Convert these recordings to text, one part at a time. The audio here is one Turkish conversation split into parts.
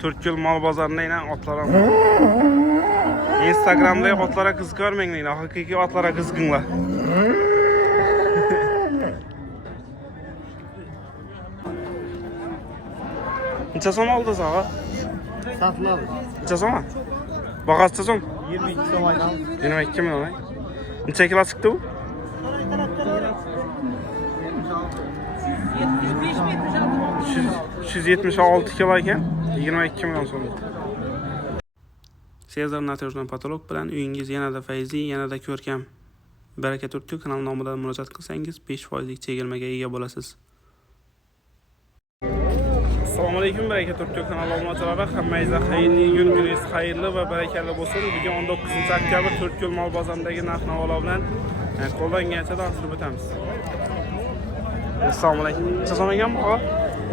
Türkgül mal bozorunda inen otlara. Instagram'da otlara kız görmeyin inen. Hakiki otlara kızgınlar. Neçe son oldu sağa? Satılır. Neçe sona? Bakası son? 22 somaydan. 22 milyon ay. Neçe kilo çıktı bu? 176 kilo iken 22 milyon so'm. Sezar Natyordan patolog bilan uyingiz yanada fayzli, yanada ko'rkam. Baraka Turkiya kanal nomidan murojaat qilsangiz 5% chegirmaga ega bo'lasiz. Assalomu alaykum, Baraka Turkiya kanali obunachilar. Hammangizga xayrli kun, kuningiz xayrli va barakali bo'lsin. Bugun 19-oktyabr Turkiya mol bozoridagi narx-navolar bilan qo'llangancha tanishib o'tamiz. Assalomu alaykum. Necha so'm ekan bu?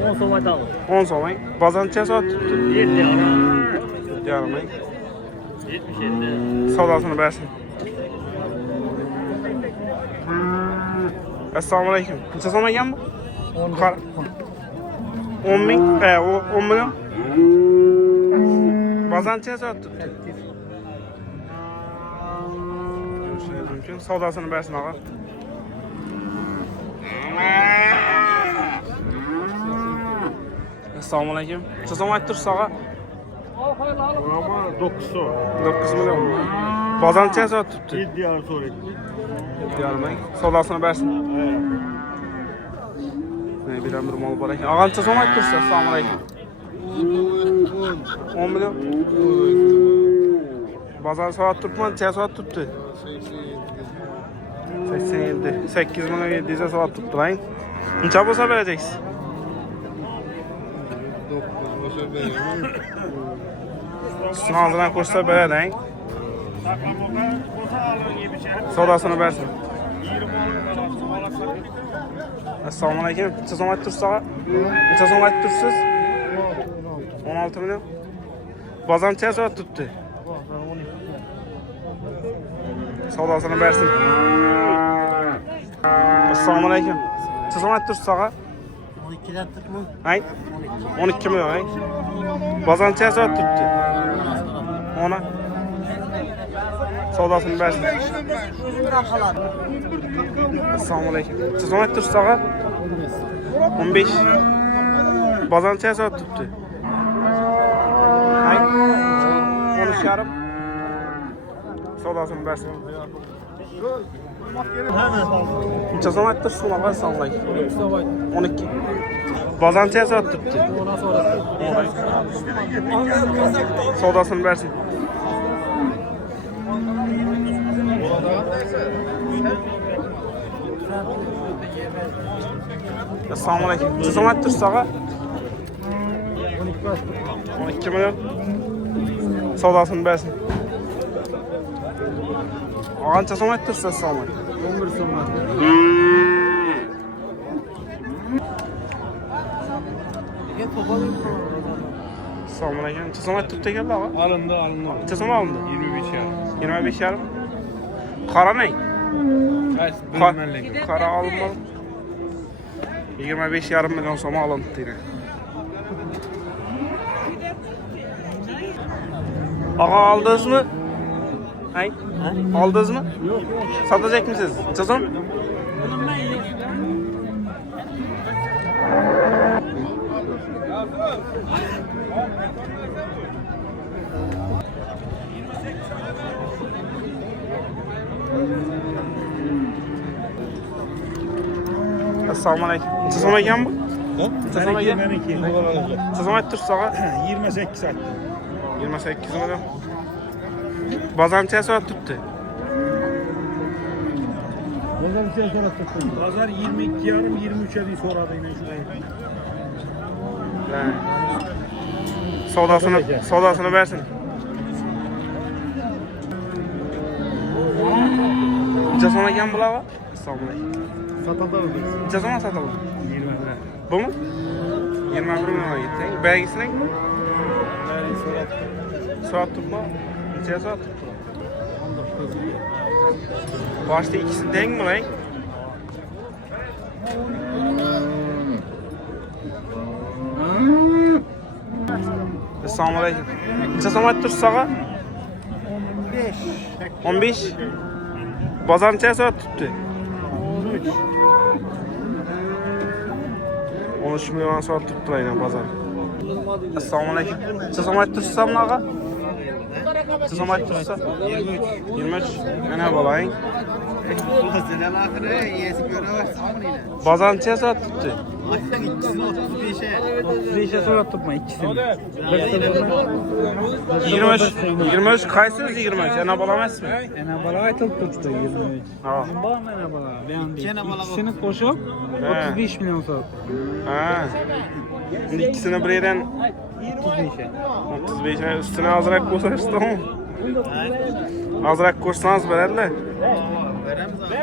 10 so'm aytadi. 10 so'm. Bozorcha soat 7 ana. yarım. 77. Savdasını versin. Assalomu alaykum. Necha so'm ekan bu? 10 ming, 10 milyon. Bozorcha soat tutdi. Mümkün. Savdasını versin ağa. Assalomu alaykum. Necha so'm aytdirsiz ağa? Ama 9 so'm. 9 milyon. Bozorcha soat tutdi. 7 yar so'raydi. Yarmang. Savdasını versin. Ne bilen bir mal var ekan. Ağancha so'm aytdirsiz. Assalomu alaykum. 10 milyon. Bozor soat turibman, necha soat turibdi? 87. 8 milyon 700 soat turibdi lan. Necha bo'lsa bereceksiz? 9 bo'lsa beraman. Sizin ağzından koşsa böyle deyin. Sodasını versin. Assalamu alaykum. Necha so'm aytdirsiz ağa? Necha so'm aytdirsiz? 16 milyon. Bozor necha soat tutdi? Sodasını versin. Assalamu alaykum. Necha so'm aytdirsiz ağa? 12'den tutma. Hay? 12 milyon hay. Bozor necha soat tutdi? Ona. Savdasını versin. Assalomu alaykum. Siz nima aytdirsiz ağa? 15. Bozor necha soat tutdi? Hay? 13 yarım. Savdasını versin. Necha so'm aytdirsiz ağa? Assalomu alaykum. 12. Bozor necha soat tutdi? Savdasını versin. Assalomu alaykum. Necha so'm aytdirsiz ağa? 12 milyon. Savdasını versin. Ağa necha so'm aytdirsiz? Assalomu alaykum. 11 so'm. Assalomu alaykum. Necha so'm aytdirdi ekanlar ağa? Alındı. Necha so'm alındı? 25 yar. 25 yarım. Qara ne? Qaysi bilmanlik. Qara alınmalı. 25 yarım milyon so'm alındı yine. Ağa aldınız mı? Hay? Aldınız mı? Yok. Satacak mısınız? Necha so'm? Assalomu alaykum. Necha so'm ekan bu? Necha so'm ekan? Necha so'm aytdirsiz ağa? 28 aytdi. 28 milyon. Bozor necha soat tutdi? Pazar 22 yarım 23'e değil soradı yine şurayı. Sodasını versin. Necha so'm ekan bular? Assalomu alaykum. Satıldı mı? Necha so'm sotildi? 20 lira. Bu mu? 21 milyon gitti. Belgisini? Soat tutma. Necha soat tuttu? 19. Başta ikisi denk mi lan? Assalomu alaykum. Necha so'm aytdingiz sağa? 15. Bozor necha soat tutdi? 13 milyon soat tuttu aynen bozor. Assalomu alaykum. Necha so'm aytdingiz bunaqa? Necha so'm aytdingiz? 23. Ana bolang. Bozor necha soat tutdi? 35'e so'rab turibman ikkisini. 23 qaysi o'zi 23? Ana bola emasmi? Ana bola aytilib turibdi 23. Ha. Bormi ana bola? İkisini qo'shib 35 milyon so'rab. Ha. Endi ikkisini bir yerdan 35'e. 35 ay üstüne azrak ko'rsatishdi tamam. Azrak ko'rsangiz beradilar. Veremiz abi.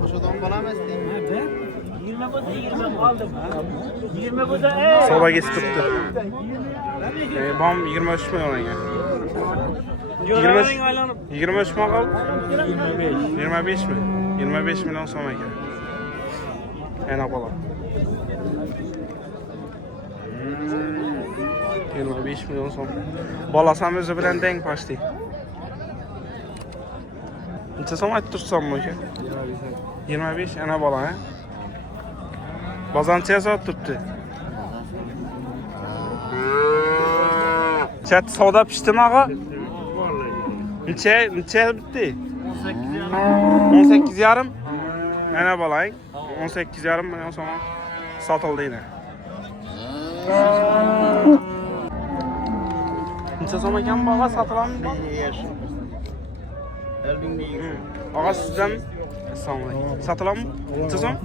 Koşadan bolamayız değil mi? 20 bo'lsa 20 oldim. 20 bo'lsa Soba kestiribdi. Bom 23 milyon ekan. 23 mi qoldi? 25 mi? 25 milyon so'm ekan. Ana bola. 25 milyon so'm. Bolasam o'zi bilan teng pashti. Necha so'm aytib tursan bu aka? 25 ana bola ha? Bozor necha soat turibdi? Chat savdo pishdimi og'a? Necha bitdi? 18 yarim. Ana bolang. 18 yarim million so'm sotildi yine. Necha so'm ekan bu og'a sotilammi? Og'a sizdan assalomu alaykum. Sotilammi? Necha so'm?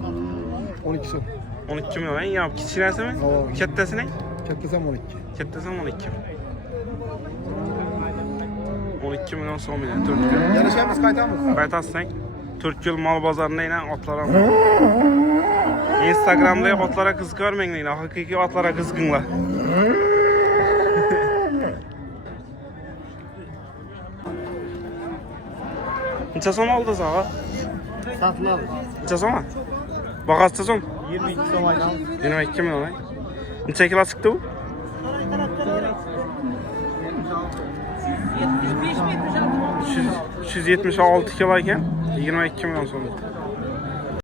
12 so'm. 12 milyon ya. Kichkinasimi? Kattasini? Kattasi ham 12. Kattasi 12. 12 milyon so'm ila 4 kun. Yarashamiz, qaytamiz. Qaytasang 4 yil mol bozorida ina otlar ham. Instagramda otlara qiziq ko'rmanglar, haqiqiy otlara qiziqinglar. Necha so'm oldingiz og'a? Satıladi. Necha so'm? Bag'asi necha so'm? 22 so'm aytamiz. 22 milyon. Necha kilo chiqdi bu? 176 kilo ekan, 22 milyon so'm.